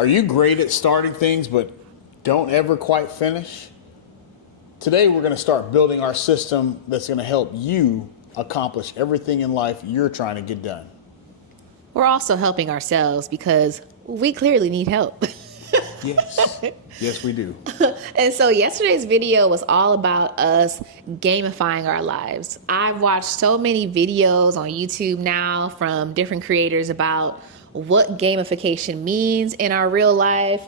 Are you great at starting things but don't ever quite finish? Today we're going to start building our system that's going to help you accomplish everything in life you're trying to get done. We're also helping ourselves because we clearly need help. Yes. Yes, we do. And so yesterday's video was all about us gamifying our lives. I've watched so many videos on YouTube now from different creators about what gamification means in our real life.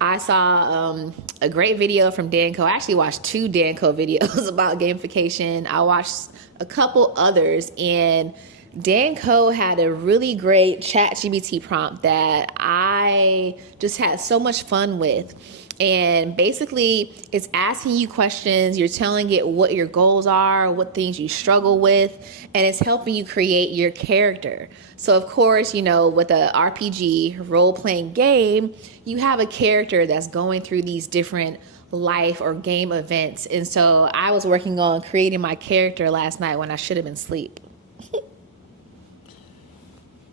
I saw a great video from Danco. I actually watched 2 Danco videos about gamification. I watched a couple others, and Danco had a really great ChatGPT prompt that I just had so much fun with. And basically, it's asking you questions. You're telling it what your goals are, what things you struggle with, and it's helping you create your character. So, of course, you know, with a RPG role-playing game, you have a character that's going through these different life or game events. And so I was working on creating my character last night when I should have been asleep.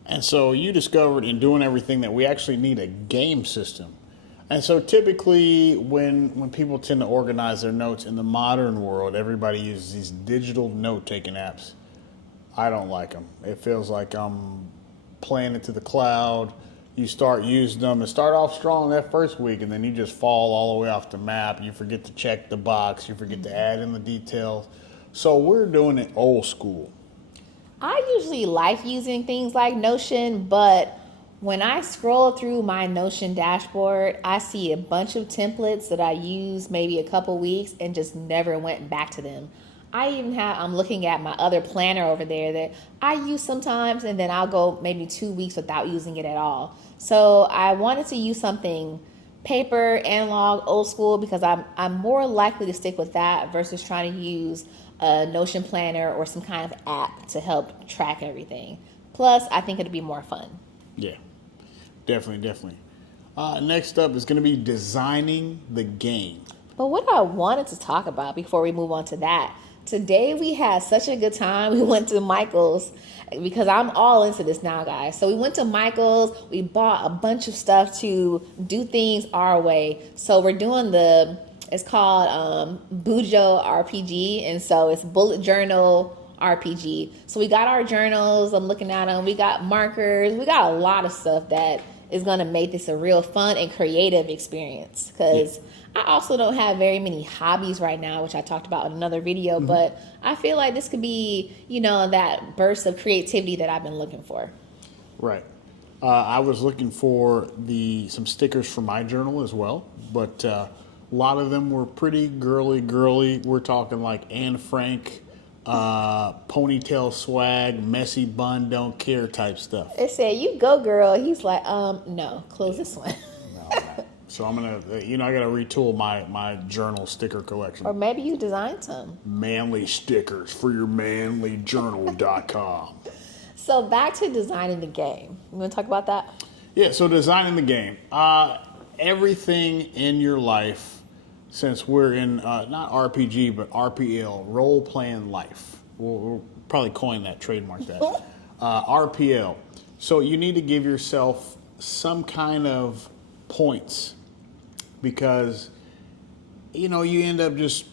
And so you discovered in doing everything that we actually need a game system. And so typically when people tend to organize their notes in the modern world, everybody uses these digital note-taking apps. I don't like them. It feels like I'm playing it to the cloud. You start using them and start off strong that first week, and then you just fall all the way off the map. You forget to check the box. You forget to add in the details. So we're doing it old school. I usually like using things like Notion, but when I scroll through my Notion dashboard, I see a bunch of templates that I used maybe a couple weeks and just never went back to them. I'm looking at my other planner over there that I use sometimes, and then I'll go maybe 2 weeks without using it at all. So I wanted to use something paper, analog, old school, because I'm more likely to stick with that versus trying to use a Notion planner or some kind of app to help track everything. Plus, I think it'll be more fun. Yeah, definitely. Next up is going to be designing the game. But what I wanted to talk about before we move on to that, today we had such a good time. We went to Michael's because I'm all into this now, guys. So we went to Michael's. We bought a bunch of stuff to do things our way. So we're doing it's called Bujo RPG. And so it's bullet journal RPG. So we got our journals. I'm looking at them. We got markers. We got a lot of stuff that is going to make this a real fun and creative experience. Because I also don't have very many hobbies right now, which I talked about in another video. Mm-hmm. But I feel like this could be, that burst of creativity that I've been looking for. Right. I was looking for some stickers for my journal as well. But a lot of them were pretty girly. We're talking like Anne Frank, ponytail swag, messy bun, don't care type stuff. It said, "You go, girl." He's like, no, close this one. No. So I'm gonna, I gotta retool my journal sticker collection. Or maybe you designed some. Manly stickers for your manlyjournal.com. So back to designing the game. You want to talk about that? Yeah. So designing the game. Everything in your life, since we're in not RPG but RPL, role playing life. We'll probably coin that, trademark that. RPL. So you need to give yourself some kind of points, because you end up just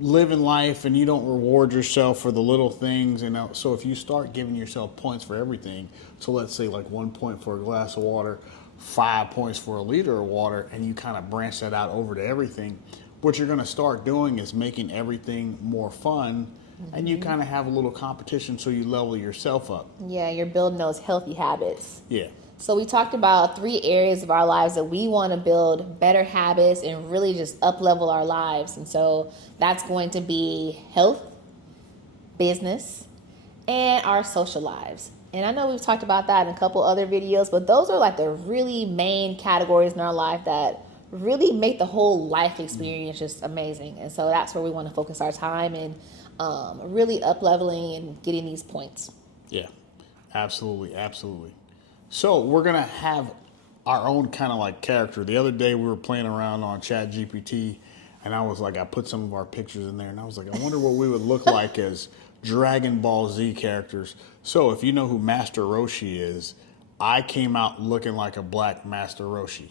living life and you don't reward yourself for the little things. So if you start giving yourself points for everything, so let's say like 1 point for a glass of water, 5 points for a liter of water, and you kind of branch that out over to everything, what you're going to start doing is making everything more fun. Mm-hmm. And you kind of have a little competition, so you level yourself up. Yeah, you're building those healthy habits. Yeah. So we talked about 3 areas of our lives that we want to build better habits and really just up-level our lives. And so that's going to be health, business, and our social lives. And I know we've talked about that in a couple other videos, but those are like the really main categories in our life that really make the whole life experience just amazing. And so that's where we want to focus our time and really up-leveling and getting these points. Yeah, absolutely. So we're going to have our own kind of like character. The other day we were playing around on ChatGPT, and I put some of our pictures in there, and I was like, I wonder what we would look like as Dragon Ball Z characters. So if you know who Master Roshi is, I came out looking like a black Master Roshi.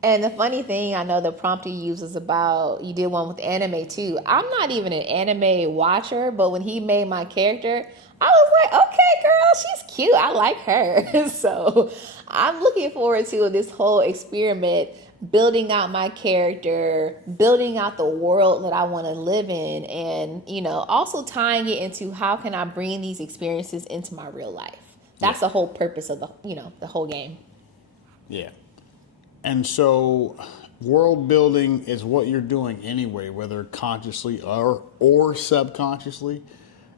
And the funny thing, I know the prompt you used is about, you did one with anime too. I'm not even an anime watcher, but when he made my character, I was like, okay, girl, she's cute. I like her. So I'm looking forward to this whole experiment, building out my character, building out the world that I want to live in, and, you know, also tying it into how can I bring these experiences into my real life. That's the whole purpose of the, you know, the whole game. Yeah. And so world building is what you're doing anyway, whether consciously or subconsciously.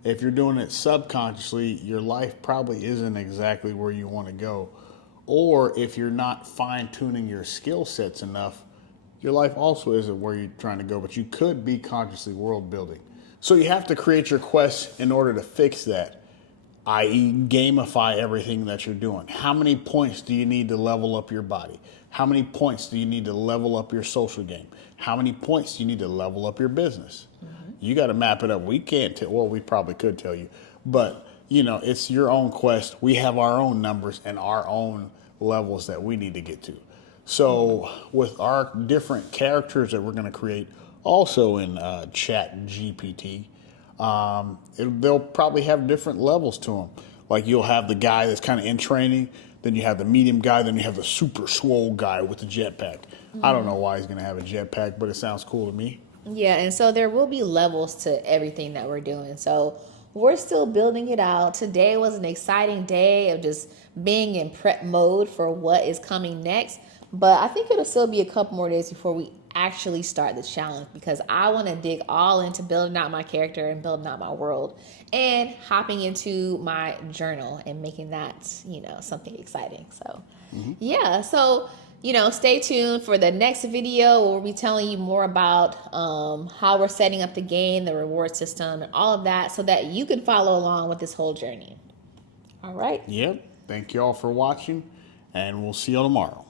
If you're doing it subconsciously, your life probably isn't exactly where you want to go. Or if you're not fine tuning your skill sets enough, your life also isn't where you're trying to go, but you could be consciously world building. So you have to create your quest in order to fix that, i.e. gamify everything that you're doing. How many points do you need to level up your body? How many points do you need to level up your social game? How many points do you need to level up your business? You got to map it up. We can't tell, well, we probably could tell you, but you know, it's your own quest. We have our own numbers and our own levels that we need to get to. So with our different characters that we're going to create also in Chat GPT, they'll probably have different levels to them. Like you'll have the guy that's kind of in training, then you have the medium guy, then you have the super swole guy with the jetpack. I don't know why he's going to have a jetpack, but it sounds cool to me. Yeah, and so there will be levels to everything that we're doing. So we're still building it out. Today was an exciting day of just being in prep mode for what is coming next. But I think it'll still be a couple more days before we actually start the challenge, because I want to dig all into building out my character and building out my world and hopping into my journal and making that, you know, something exciting. So yeah, so you know, stay tuned for the next video where we'll be telling you more about how we're setting up the game, the reward system, and all of that, so that you can follow along with this whole journey. All right. Yep. Thank you all for watching, and we'll see you all tomorrow.